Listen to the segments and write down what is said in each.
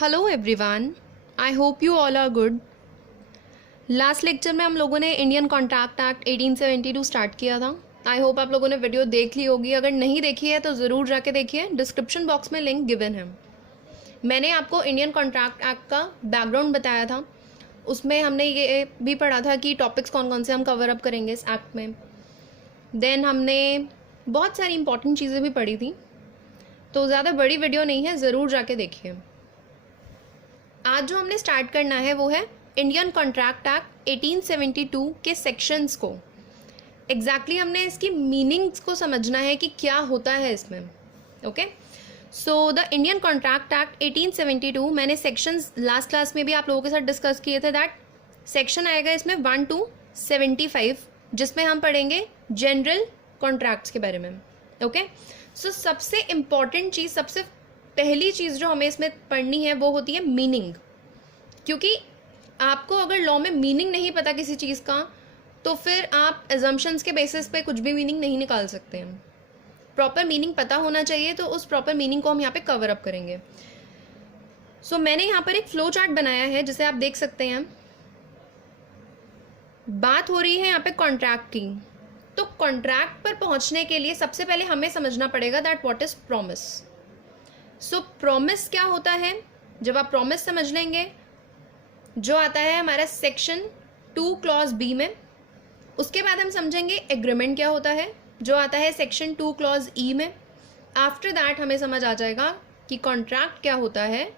Hello everyone, I hope you all are good. Last lecture में हम लोगों ने इंडियन कॉन्ट्रैक्ट एक्ट 1872 स्टार्ट किया था। आई होप आप लोगों ने वीडियो देख ली होगी। अगर नहीं देखी है तो ज़रूर जाके देखिए, डिस्क्रिप्शन बॉक्स में लिंक गिवन है। मैंने आपको इंडियन कॉन्ट्रैक्ट एक्ट का बैकग्राउंड बताया था। उसमें हमने ये भी पढ़ा था कि टॉपिक्स कौन कौन से हम कवर अप करेंगे इस एक्ट में। देन हमने बहुत सारी इंपॉर्टेंट चीज़ें भी पढ़ी थी, तो ज़्यादा बड़ी वीडियो नहीं है, ज़रूर जाके देखिए। आज जो हमने स्टार्ट करना है वो है इंडियन कॉन्ट्रैक्ट एक्ट 1872 के सेक्शंस को। एग्जैक्टली हमने इसकी मीनिंग्स को समझना है कि क्या होता है इसमें। Okay, so the Indian Contract Act 1872, मैंने सेक्शंस लास्ट क्लास में भी आप लोगों के साथ डिस्कस किए थे। दैट सेक्शन आएगा इसमें 1 to 75, जिसमें हम पढ़ेंगे जनरल कॉन्ट्रैक्ट्स के बारे में। ओके, सो सबसे इम्पॉर्टेंट चीज़, सबसे पहली चीज़ जो हमें इसमें पढ़नी है वो होती है मीनिंग। क्योंकि आपको अगर लॉ में मीनिंग नहीं पता किसी चीज़ का, तो फिर आप एजम्पशंस के बेसिस पे कुछ भी मीनिंग नहीं निकाल सकते हैं। प्रॉपर मीनिंग पता होना चाहिए, तो उस प्रॉपर मीनिंग को हम यहाँ पे कवर अप करेंगे। सो मैंने यहाँ पर एक फ्लो चार्ट बनाया है, जिसे आप देख सकते हैं। बात हो रही है यहाँ पे कॉन्ट्रैक्ट की। तो कॉन्ट्रैक्ट पर पहुँचने के लिए सबसे पहले हमें समझना पड़ेगा that what is promise. So promise क्या होता है? जब आप प्रॉमिस समझ लेंगे, जो आता है हमारा सेक्शन 2 क्लॉज बी में, उसके बाद हम समझेंगे एग्रीमेंट क्या होता है, जो आता है सेक्शन 2 क्लॉज ई में। आफ्टर दैट हमें समझ आ जाएगा कि कॉन्ट्रैक्ट क्या होता है,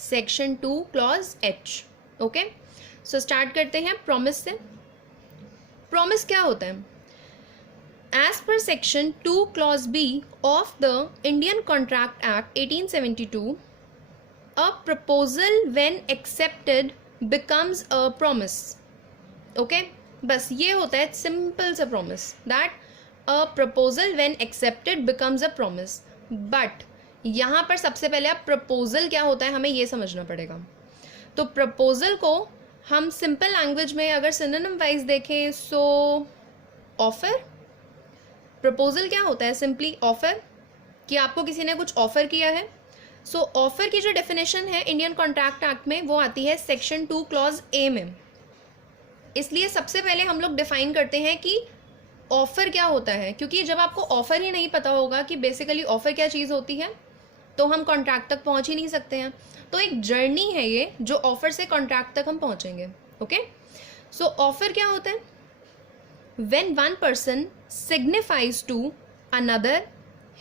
section 2 clause H. Okay, so start करते हैं प्रॉमिस से। प्रॉमिस क्या होता है? As per section 2 clause B of the Indian Contract Act 1872, a proposal when accepted becomes a promise. Okay, बस ये होता है सिंपल सा promise, that a proposal when accepted becomes a promise. But यहाँ पर सबसे पहले आप proposal क्या होता है हमें ये समझना पड़ेगा। तो proposal को हम सिंपल लैंग्वेज में अगर सिनोनिम वाइज देखें, सो ऑफर। प्रपोजल क्या होता है? सिंपली ऑफर, कि आपको किसी ने कुछ ऑफर किया है। सो ऑफर की जो डेफिनेशन है इंडियन कॉन्ट्रैक्ट एक्ट में, वो आती है सेक्शन 2 क्लॉज ए में। इसलिए सबसे पहले हम लोग डिफाइन करते हैं कि ऑफर क्या होता है, क्योंकि जब आपको ऑफर ही नहीं पता होगा कि बेसिकली ऑफर क्या चीज़ होती है, तो हम कॉन्ट्रैक्ट तक पहुंच ही नहीं सकते हैं। तो एक जर्नी है ये, जो ऑफर से कॉन्ट्रैक्ट तक हम पहुंचेंगे। ओके, सो ऑफर क्या होता है? When one person signifies to another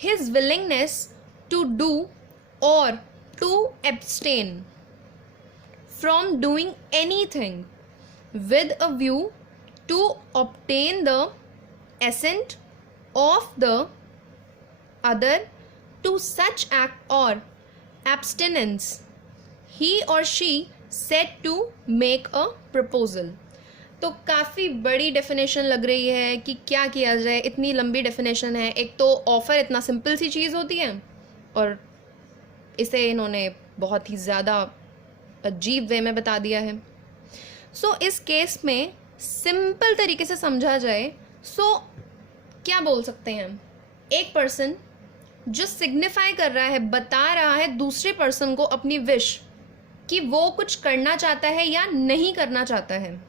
his willingness to do or to abstain from doing anything with a view to obtain the assent of the other to such act or abstinence, he or she said to make a proposal. तो काफ़ी बड़ी definition लग रही है कि क्या किया जाए, इतनी लंबी डेफिनेशन है। एक तो ऑफ़र इतना सिंपल सी चीज़ होती है, और इसे इन्होंने बहुत ही ज़्यादा अजीब वे में बता दिया है। सो इस केस में सिंपल तरीके से समझा जाए, सो क्या बोल सकते हैं? एक पर्सन जो सिग्निफाई कर रहा है, बता रहा है दूसरे पर्सन को अपनी विश कि वो कुछ करना चाहता है या नहीं करना चाहता है,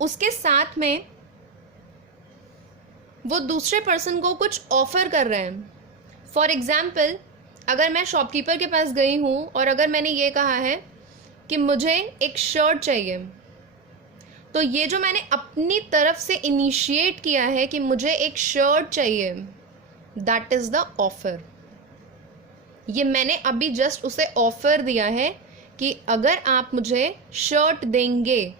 उसके साथ में वो दूसरे पर्सन को कुछ ऑफर कर रहे हैं। फॉर एग्जाम्पल, अगर मैं शॉपकीपर के पास गई हूँ और अगर मैंने ये कहा है कि मुझे एक शर्ट चाहिए, तो ये जो मैंने अपनी तरफ से इनिशिएट किया है कि मुझे एक शर्ट चाहिए, दैट इज़ द ऑफर। ये मैंने अभी जस्ट उसे ऑफर दिया है कि अगर आप मुझे शर्ट देंगे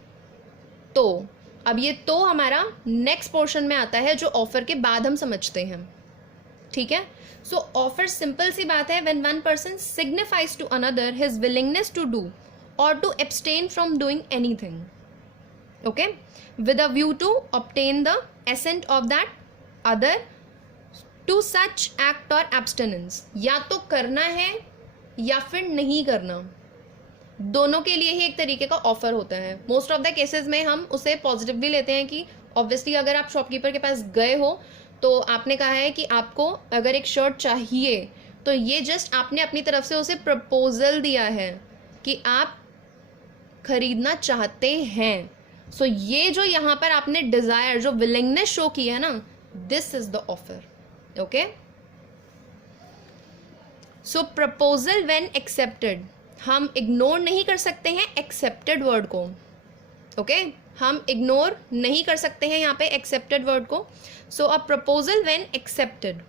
तो। अब ये तो हमारा नेक्स्ट पोर्शन में आता है, जो ऑफर के बाद हम समझते हैं। ठीक है, सो ऑफर सिंपल सी बात है, when one person signifies to another his willingness to do और to abstain from doing anything, okay, with a view to obtain the assent of that other to such act और abstinence. या तो करना है या फिर नहीं करना, दोनों के लिए ही एक तरीके का ऑफर होता है। मोस्ट ऑफ द केसेस में हम उसे पॉजिटिवली लेते हैं कि ऑब्वियसली अगर आप शॉपकीपर के पास गए हो तो आपने कहा है कि आपको अगर एक शर्ट चाहिए, तो ये जस्ट आपने अपनी तरफ से उसे प्रपोजल दिया है कि आप खरीदना चाहते हैं। सो ये जो यहाँ पर आपने डिजायर, जो विलिंगनेस शो की है ना, this is the offer. Okay, so proposal when accepted, हम इग्नोर नहीं कर सकते हैं एक्सेप्टेड वर्ड को। ओके, हम इग्नोर नहीं कर सकते हैं यहाँ पे एक्सेप्टेड वर्ड को। So a proposal when accepted,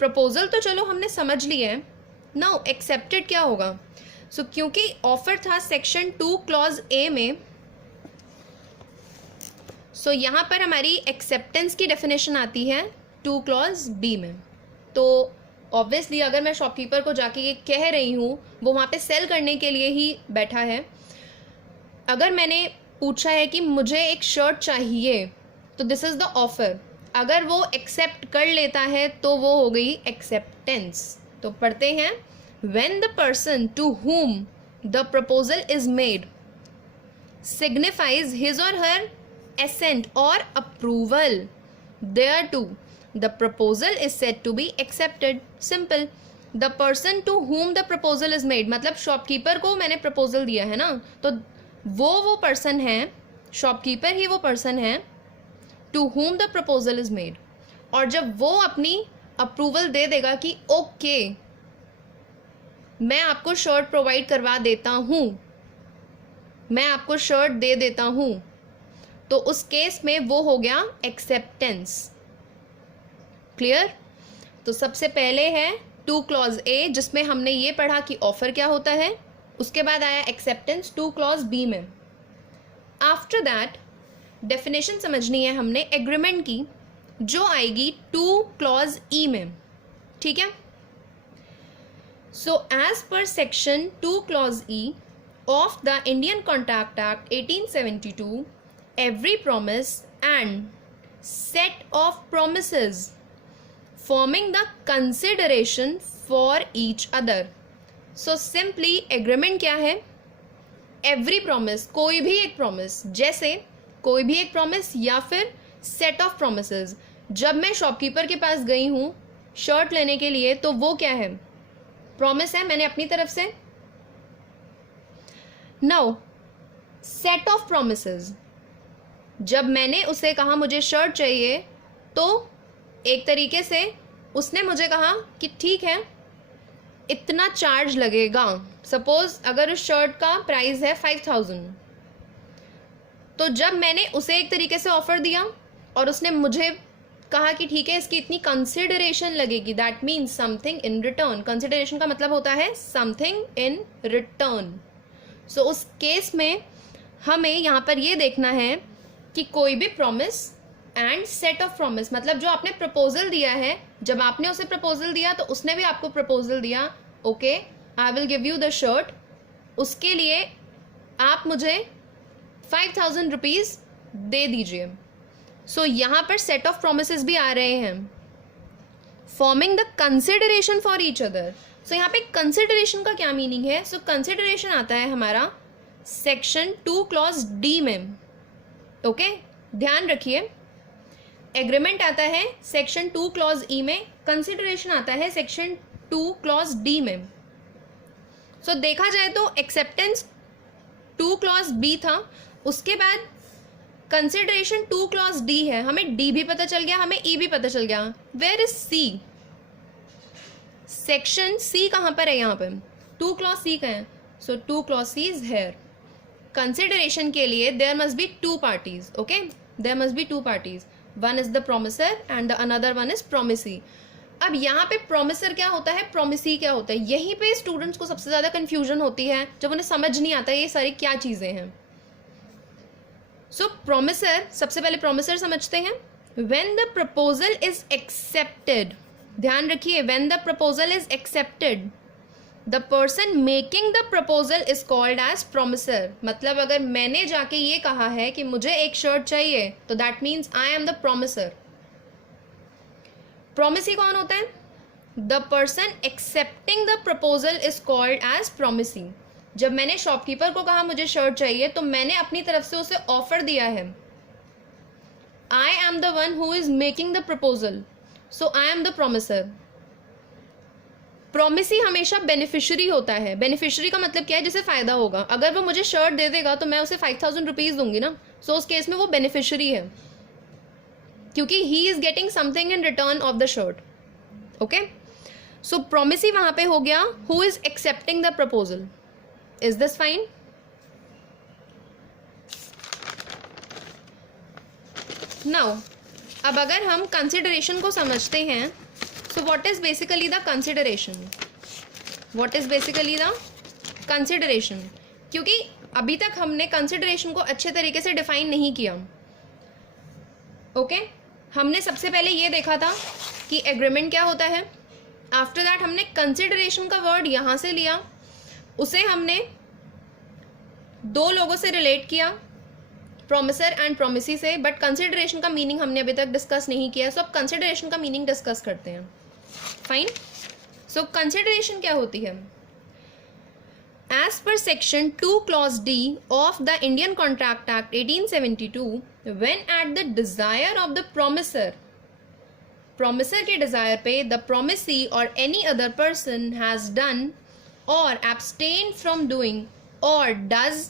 proposal तो चलो हमने समझ लिया है, नाउ एक्सेप्टेड क्या होगा। सो क्योंकि ऑफर था सेक्शन 2 क्लॉज ए में, सो यहाँ पर हमारी एक्सेप्टेंस की डेफिनेशन आती है 2 क्लॉज बी में। तो ऑब्वियसली अगर मैं शॉपकीपर को जाके ये कह रही हूँ, वो वहाँ पे सेल करने के लिए ही बैठा है, अगर मैंने पूछा है कि मुझे एक शर्ट चाहिए, तो दिस इज़ द ऑफर। अगर वो एक्सेप्ट कर लेता है तो वो हो गई एक्सेप्टेंस। तो पढ़ते हैं, when the person to whom the proposal is made signifies his or her assent or approval thereto, the proposal is said to be accepted. Simple. The person to whom the proposal is made, मतलब shopkeeper को मैंने proposal दिया है ना, तो वो person है, shopkeeper ही वो पर्सन है to whom the proposal is made। और जब वो अपनी अप्रूवल दे देगा कि ओके मैं आपको शर्ट प्रोवाइड करवा देता हूँ, मैं आपको शर्ट दे देता हूँ, तो उस केस में वो हो गया एक्सेप्टेंस। क्लियर? तो सबसे पहले है 2 क्लॉज ए, जिसमें हमने ये पढ़ा कि ऑफर क्या होता है, उसके बाद आया एक्सेप्टेंस 2 क्लॉज बी में। आफ्टर दैट डेफिनेशन समझनी है हमने एग्रीमेंट की, जो आएगी 2 क्लॉज ई में। ठीक है, so as per section 2 clause E of the Indian Contract Act 1872, every promise and set of promises forming the consideration for each other। so simply agreement क्या है, every promise, कोई भी एक promise, जैसे कोई भी एक promise या फिर set of promises। जब मैं शॉपकीपर के पास गई हूँ शर्ट लेने के लिए, तो वो क्या है, promise है मैंने अपनी तरफ से। now set of promises, जब मैंने उसे कहा मुझे शर्ट चाहिए, तो एक तरीके से उसने मुझे कहा कि ठीक है इतना चार्ज लगेगा। सपोज अगर उस शर्ट का प्राइस है 5000, तो जब मैंने उसे एक तरीके से ऑफर दिया और उसने मुझे कहा कि ठीक है इसकी इतनी कंसिडरेशन लगेगी, that means something in return. Consideration का मतलब होता है समथिंग इन रिटर्न। सो उस केस में हमें यहाँ पर ये देखना है कि कोई भी promise and set of promise, मतलब जो आपने प्रपोजल दिया है, जब आपने उसे प्रपोजल दिया तो उसने भी आपको प्रपोजल दिया, okay I will give you the shirt, उसके लिए आप मुझे 5000 रुपीज़ दे दीजिए। सो यहाँ पर सेट ऑफ प्रोमिसेस भी आ रहे हैं, forming the consideration for each other. So यहाँ पे कंसिडरेशन का क्या मीनिंग है, सो कंसिडरेशन आता है हमारा सेक्शन 2 क्लॉज डी में। ओके ध्यान रखिए, एग्रीमेंट आता है सेक्शन 2 क्लॉज ई में, कंसिडरेशन आता है सेक्शन 2 क्लॉज डी में। सो देखा जाए तो एक्सेप्टेंस 2 क्लॉज बी था, उसके बाद कंसिडरेशन 2 क्लॉज डी है। हमें डी भी पता चल गया, हमें ई भी पता चल गया। Where is C, section C कहाँ पर है, यहाँ पे 2 क्लॉज सी का है। So 2 clause C is here. Consideration के लिए there must be 2 parties, okay there must be 2 parties, one is the promisor and the another one is promisee. अब यहाँ पे प्रोमिसर क्या होता है, प्रोमिसी क्या होता है, यहीं पे स्टूडेंट्स को सबसे ज़्यादा कन्फ्यूजन होती है, जब उन्हें समझ नहीं आता ये सारी क्या चीज़ें हैं। सो प्रोमिसर, सबसे पहले प्रोमिसर समझते हैं। When the proposal is accepted, ध्यान रखिए, when the proposal is accepted the person making the proposal is called as promisor. मतलब अगर मैंने जाके ये कहा है कि मुझे एक शर्ट चाहिए, तो that means I am the promisor. Promisee कौन होता है, the person accepting the proposal is called as promisee. जब मैंने शॉपकीपर को कहा मुझे शर्ट चाहिए, तो मैंने अपनी तरफ से उसे ऑफर दिया है। आई am the one who is making the proposal, so I am the promisor. Promisee हमेशा बेनिफिशियरी होता है। बेनिफिशियरी का मतलब क्या है, जिसे फायदा होगा। अगर वो मुझे शर्ट दे देगा तो मैं उसे 5000 रुपीज दूंगी ना, सो उस केस में वो बेनिफिशियरी है, क्योंकि he is getting something in return of the shirt. Okay, so promisee वहां पे हो गया who is accepting the proposal. Is this fine? Now अब अगर हम कंसिडरेशन को समझते हैं, so what is basically the consideration? What is basically the consideration? क्योंकि अभी तक हमने कंसिडरेशन को अच्छे तरीके से डिफाइन नहीं किया। ओके, हमने सबसे पहले ये देखा था कि एग्रीमेंट क्या होता है। आफ्टर दैट हमने कंसिडरेशन का वर्ड यहाँ से लिया, उसे हमने दो लोगों से रिलेट किया, प्रोमिसर एंड प्रोमिसी से, बट कंसिडरेशन का मीनिंग हमने अभी तक डिस्कस नहीं किया। सो अब कंसिडरेशन का मीनिंग डिस्कस करते हैं। फाइन, सो कंसिडरेशन क्या होती है? As per section 2 clause D of the Indian Contract Act 1872, when at the desire of the promisor, promisor के डिजायर पे, the promisee or any other person has done or abstain from doing or does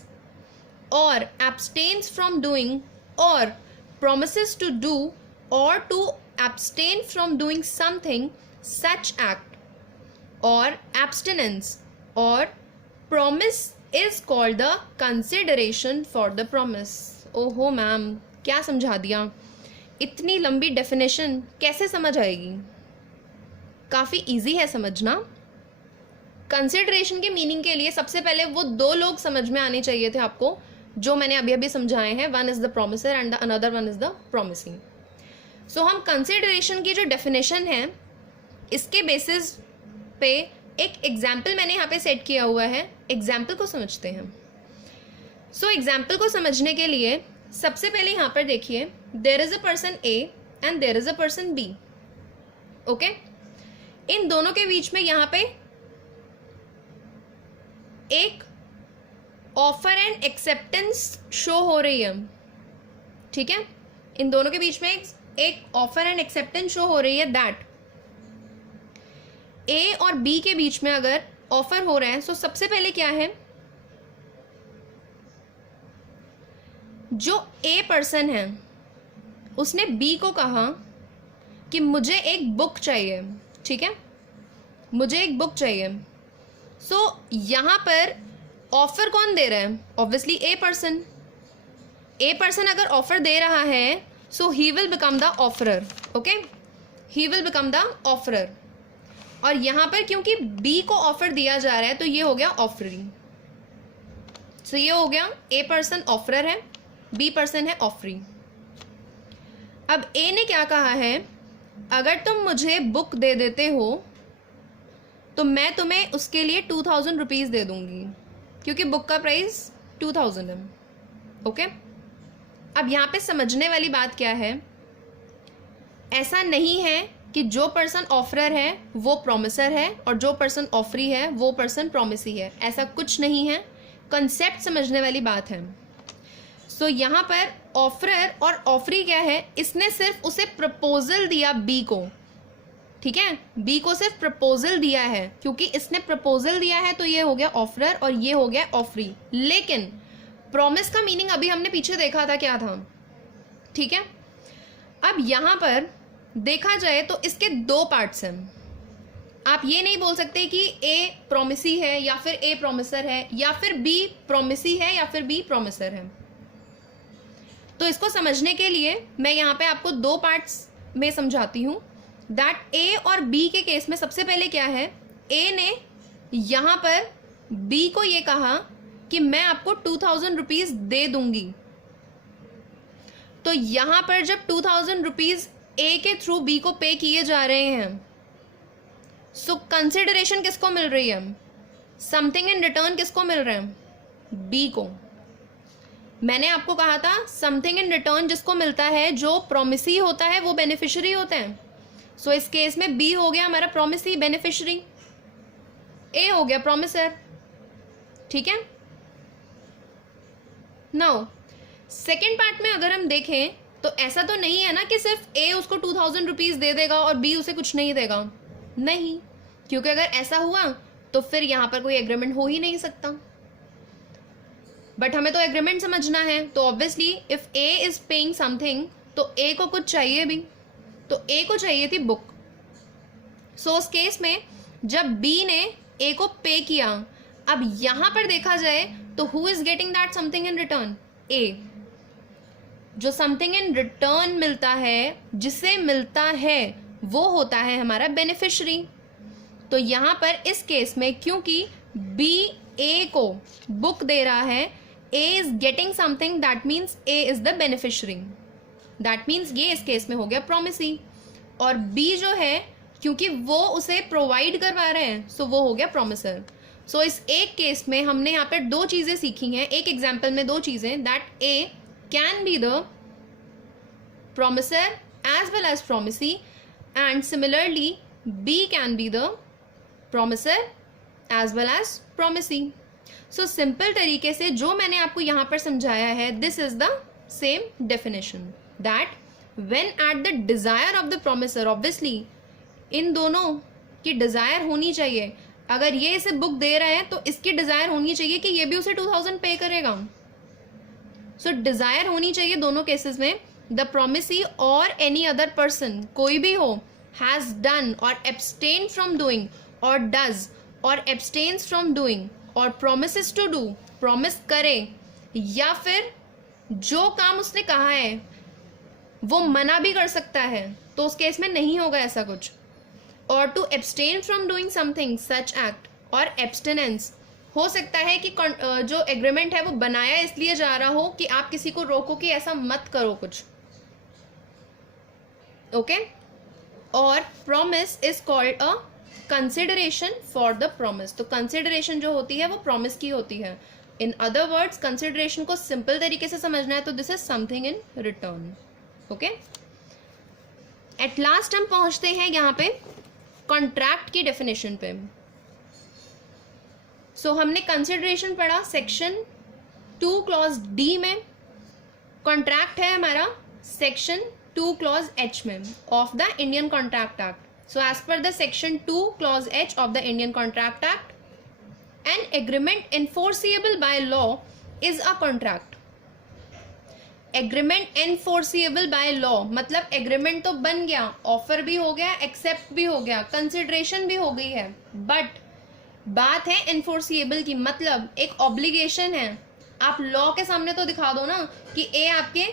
or abstains from doing or promises to do or to abstain from doing something, such act or abstinence or promise is called the consideration for the promise. ओहो ma'am, क्या समझा दिया? इतनी लंबी definition कैसे समझ आएगी? काफ़ी इजी है समझना। कंसिडरेशन के मीनिंग के लिए सबसे पहले वो दो लोग समझ में आने चाहिए थे आपको, जो मैंने अभी अभी समझाए हैं। One is the promisor and the another one is the promising. So हम कंसिडरेशन की जो डेफिनेशन है, इसके बेसिस पे एक एग्जाम्पल मैंने यहाँ पे सेट किया हुआ है। एग्जाम्पल को समझते हैं। सो एग्जाम्पल को समझने के लिए सबसे पहले यहाँ पर देखिए, there is a person A and there is a person B. Okay, इन दोनों के बीच में यहाँ पे एक ऑफर एंड एक्सेप्टेंस शो हो रही है। ठीक है, इन दोनों के बीच में एक ऑफर एंड एक्सेप्टेंस शो हो रही है। दैट ए और बी के बीच में अगर ऑफर हो रहा है, सो सबसे पहले क्या है, जो ए पर्सन है उसने बी को कहा कि मुझे एक बुक चाहिए। ठीक है, मुझे एक बुक चाहिए। सो यहां पर ऑफर कौन दे रहा है? Obviously A person. A person अगर ऑफर दे रहा है, so he will become the offerer. Okay, he will become the offerer. और यहां पर क्योंकि बी को ऑफर दिया जा रहा है, तो ये हो गया ऑफरी। सो ये हो गया, ए पर्सन ऑफरर है, बी पर्सन है ऑफरी। अब ए ने क्या कहा है, अगर तुम मुझे बुक दे देते हो तो मैं तुम्हें उसके लिए 2000 रुपीज़ दे दूंगी, क्योंकि बुक का प्राइस 2000 है। ओके, अब यहाँ पे समझने वाली बात क्या है, ऐसा नहीं है कि जो पर्सन ऑफरर है वो प्रोमिसर है और जो पर्सन ऑफरी है वो पर्सन प्रोमिसी है। ऐसा कुछ नहीं है, कंसेप्ट समझने वाली बात है। सो यहाँ पर ऑफरर और ऑफरी क्या है, इसने सिर्फ उसे प्रपोजल दिया बी को। ठीक है, बी को सिर्फ प्रपोजल दिया है, क्योंकि इसने प्रपोजल दिया है तो ये हो गया ऑफरर और ये हो गया ऑफरी। लेकिन प्रॉमिस का मीनिंग अभी हमने पीछे देखा था क्या था। ठीक है, अब यहां पर देखा जाए तो इसके दो पार्ट्स हैं। आप ये नहीं बोल सकते कि ए प्रोमिसी है या फिर ए प्रोमिसर है या फिर बी प्रोमिसी है या फिर बी प्रोमिसर है। तो इसको समझने के लिए मैं यहाँ पे आपको दो पार्ट्स में समझाती हूँ। दैट ए और बी के केस में सबसे पहले क्या है, ए ने यहाँ पर बी को ये कहा कि मैं आपको 2000 रुपीज़ दे दूंगी। तो यहाँ पर जब 2000 रुपीज़ ए के थ्रू बी को पे किए जा रहे हैं, सो कंसिडरेशन किसको मिल रही है, समथिंग इन रिटर्न किसको मिल रहा है, बी को। मैंने आपको कहा था समथिंग इन रिटर्न जिसको मिलता है, जो प्रोमिसी होता है वो बेनिफिशियरी होता है। सो इस केस में बी हो गया हमारा प्रोमिसी बेनिफिशियरी, ए हो गया प्रोमिसर। ठीक है, नाउ सेकेंड पार्ट में अगर हम देखें तो ऐसा तो नहीं है ना कि सिर्फ ए उसको 2000 रुपीज़ दे देगा और बी उसे कुछ नहीं देगा। नहीं, क्योंकि अगर ऐसा हुआ तो फिर यहाँ पर कोई एग्रीमेंट हो ही नहीं सकता। बट हमें तो एग्रीमेंट समझना है, तो obviously if A is paying something तो ए को कुछ चाहिए भी, तो ए को चाहिए थी बुक। सो उस केस में जब बी ने ए को पे किया, अब यहां पर देखा जाए तो who is getting that something in return? A. जो समथिंग इन रिटर्न मिलता है, जिसे मिलता है, वो होता है हमारा बेनिफिशियरी। तो यहां पर इस केस में क्योंकि बी ए को बुक दे रहा है, A is getting something, that means A is the beneficiary. That means ये इस केस में हो गया प्रोमिसी। और बी जो है क्योंकि वो उसे प्रोवाइड करवा रहे हैं, सो वो हो गया प्रोमिसर। सो इस एक केस में हमने यहाँ पर दो चीजें सीखी हैं, एक एग्जाम्पल में दो चीजें, that A can be the promisor as well as promisee, and similarly B can be the promisor as well as promisee. So simple तरीके से जो मैंने आपको यहाँ पर समझाया है, this is the same definition, that when at the desire of the promisor, obviously इन दोनों की डिजायर होनी चाहिए। अगर ये इसे बुक दे रहा है तो इसकी डिजायर होनी चाहिए कि ये भी उसे 2000 पे करेगा। सो डिजायर होनी चाहिए दोनों केसेस में, the promisee or any other person, कोई भी हो, has done or abstain from doing, or does और एब्सटेन्स फ्रॉम डूइंग, और प्रोमिसेस टू डू, प्रॉमिस करे, या फिर जो काम उसने कहा है वो मना भी कर सकता है, तो उस केस में नहीं होगा ऐसा कुछ। Or to abstain from doing something such act, और एब्सटेनेंस हो सकता है कि जो एग्रीमेंट है वो बनाया इसलिए जा रहा हो कि आप किसी को रोको कि ऐसा मत करो कुछ, ओके। और promise is called a consideration for the promise. तो कंसिडरेशन जो होती है वो प्रॉमिस की होती है। इन अदर वर्ड्स, कंसिडरेशन को सिंपल तरीके से समझना है तो this is something in return, okay. At last हम पहुंचते हैं यहाँ पे कॉन्ट्रैक्ट की डेफिनेशन पे। सो हमने कंसिडरेशन पढ़ा सेक्शन 2 क्लॉज डी में, कॉन्ट्रैक्ट है हमारा सेक्शन 2 क्लॉज एच में of the Indian Contract Act. So as per the section 2 clause H of the Indian Contract Act, an agreement enforceable by law is a contract. Agreement enforceable by law मतलब agreement तो बन गया, offer भी हो गया, accept भी हो गया, कंसिडरेशन भी हो गई है, बट बात है एनफोर्सिएबल की, मतलब एक ऑब्लिगेशन है। आप लॉ के सामने तो दिखा दो ना कि ए आपके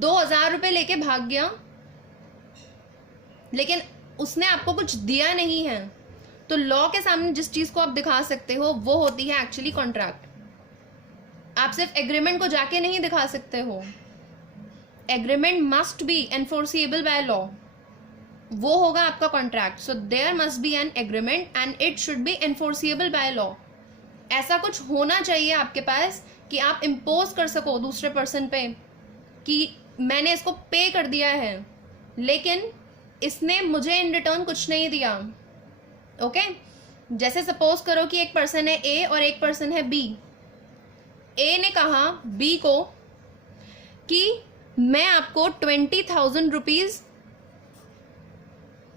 2000 रुपए लेके भाग गया, लेकिन उसने आपको कुछ दिया नहीं है, तो लॉ के सामने जिस चीज को आप दिखा सकते हो वो होती है एक्चुअली कॉन्ट्रैक्ट। आप सिर्फ एग्रीमेंट को जाके नहीं दिखा सकते हो, agreement must be enforceable by law, वो होगा आपका contract. So there must be an agreement and it should be enforceable by law. ऐसा कुछ होना चाहिए आपके पास कि आप इम्पोज कर सको दूसरे पर्सन पे कि मैंने इसको पे कर दिया है, लेकिन इसने मुझे इन रिटर्न कुछ नहीं दिया, ओके। जैसे सपोज करो कि एक पर्सन है ए और एक पर्सन है बी। ए ने कहा बी को कि मैं आपको 20,000 रुपीज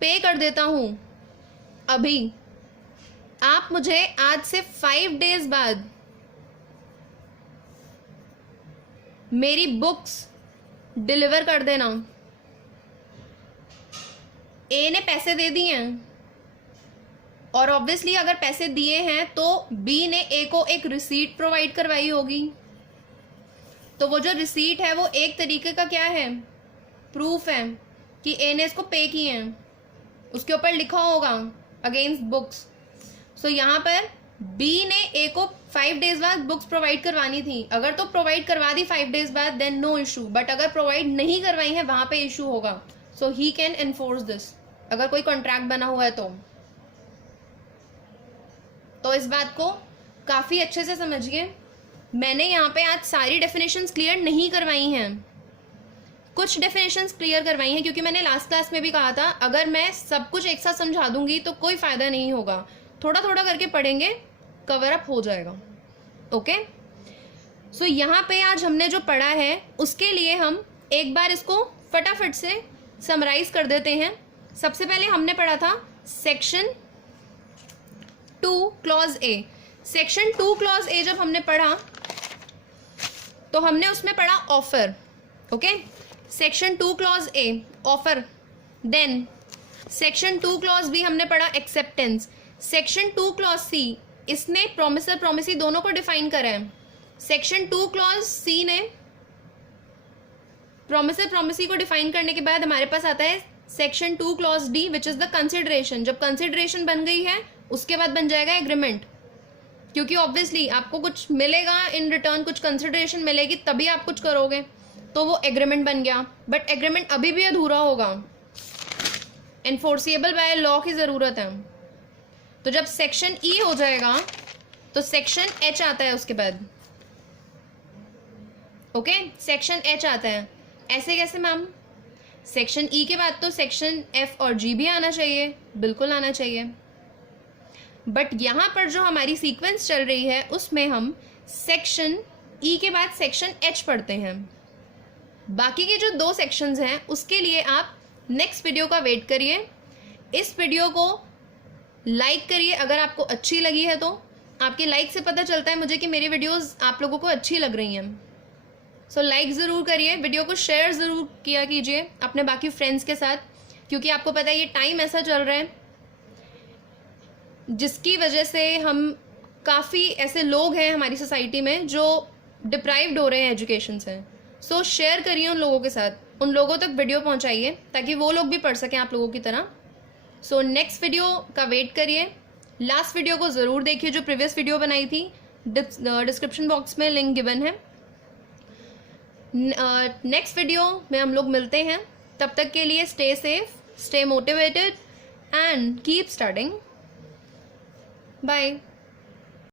पे कर देता हूं अभी, आप मुझे आज से 5 डेज बाद मेरी बुक्स डिलीवर कर देना। ए ने पैसे दे दिए हैं, और ऑब्वियसली अगर पैसे दिए हैं तो बी ने ए को एक रिसीट प्रोवाइड करवाई होगी, तो वो जो रिसीट है वो एक तरीके का क्या है, प्रूफ है कि ए ने इसको पे किए हैं, उसके ऊपर लिखा होगा अगेंस्ट बुक्स। सो यहाँ पर बी ने ए को 5 डेज बाद बुक्स प्रोवाइड करवानी थी, अगर तो प्रोवाइड करवा दी 5 डेज बाद देन नो इशू, बट अगर प्रोवाइड नहीं करवाई है वहां पे इशू होगा। सो ही कैन एनफोर्स दिस अगर कोई कॉन्ट्रैक्ट बना हुआ है तो इस बात को काफी अच्छे से समझिए। मैंने यहाँ पे आज सारी डेफिनेशंस क्लियर नहीं करवाई हैं, कुछ डेफिनेशंस क्लियर करवाई हैं, क्योंकि मैंने लास्ट क्लास में भी कहा था अगर मैं सब कुछ एक साथ समझा दूंगी तो कोई फायदा नहीं होगा, थोड़ा थोड़ा करके पढ़ेंगे, कवर अप हो जाएगा, ओके। सो यहाँ पे आज हमने जो पढ़ा है उसके लिए हम एक बार इसको फटाफट से समराइज कर देते हैं। सबसे पहले हमने पढ़ा था section 2 clause A, section 2 clause A जब हमने पढ़ा तो हमने उसमें पढ़ा offer, okay, section 2 clause A offer, then section 2 clause B हमने पढ़ा एक्सेप्टेंस, सेक्शन 2 क्लॉज सी इसने प्रोमिसर प्रोमिसी दोनों को डिफाइन करा है, सेक्शन 2 क्लॉज सी ने प्रोमिसर प्रोमिसी को डिफाइन करने के बाद हमारे पास आता है section 2 clause D which is the consideration. जब कंसिडरेशन बन गई है उसके बाद बन जाएगा एग्रीमेंट, क्योंकि ऑब्वियसली आपको कुछ मिलेगा इन रिटर्न, कुछ कंसिडरेशन मिलेगी तभी आप कुछ करोगे, तो वो एग्रीमेंट बन गया। बट एग्रीमेंट अभी भी अधूरा होगा, एनफोर्सिएबल बाय लॉ की ज़रूरत है। तो जब सेक्शन ई हो जाएगा तो सेक्शन एच आता है उसके बाद, ओके, सेक्शन एच आता है। ऐसे कैसे मैम? सेक्शन ई के बाद तो सेक्शन एफ और जी भी आना चाहिए, बिल्कुल आना चाहिए। बट यहाँ पर जो हमारी सीक्वेंस चल रही है उसमें हम सेक्शन ई के बाद सेक्शन एच पढ़ते हैं। बाकी के जो 2 सेक्शंस हैं उसके लिए आप नेक्स्ट वीडियो का वेट करिए। इस वीडियो को लाइक करिए अगर आपको अच्छी लगी है तो, आपके लाइक से पता चलता है मुझे कि मेरी वीडियोस आप लोगों को अच्छी लग रही हैं। सो लाइक ज़रूर करिए, वीडियो को शेयर ज़रूर किया कीजिए अपने बाकी फ्रेंड्स के साथ, क्योंकि आपको पता है ये टाइम ऐसा चल रहा है जिसकी वजह से हम काफ़ी ऐसे लोग हैं हमारी सोसाइटी में जो डिप्राइव्ड हो रहे हैं एजुकेशन से। सो शेयर करिए उन लोगों के साथ, उन लोगों तक वीडियो पहुंचाइए ताकि वो लोग भी पढ़ सकें आप लोगों की तरह। सो नेक्स्ट वीडियो का वेट करिए। लास्ट वीडियो को ज़रूर देखिए जो प्रीवियस वीडियो बनाई थी, डिस्क्रिप्शन बॉक्स में लिंक गिवन है। नेक्स्ट वीडियो में हम लोग मिलते हैं, तब तक के लिए stay safe, stay motivated and keep studying. Bye.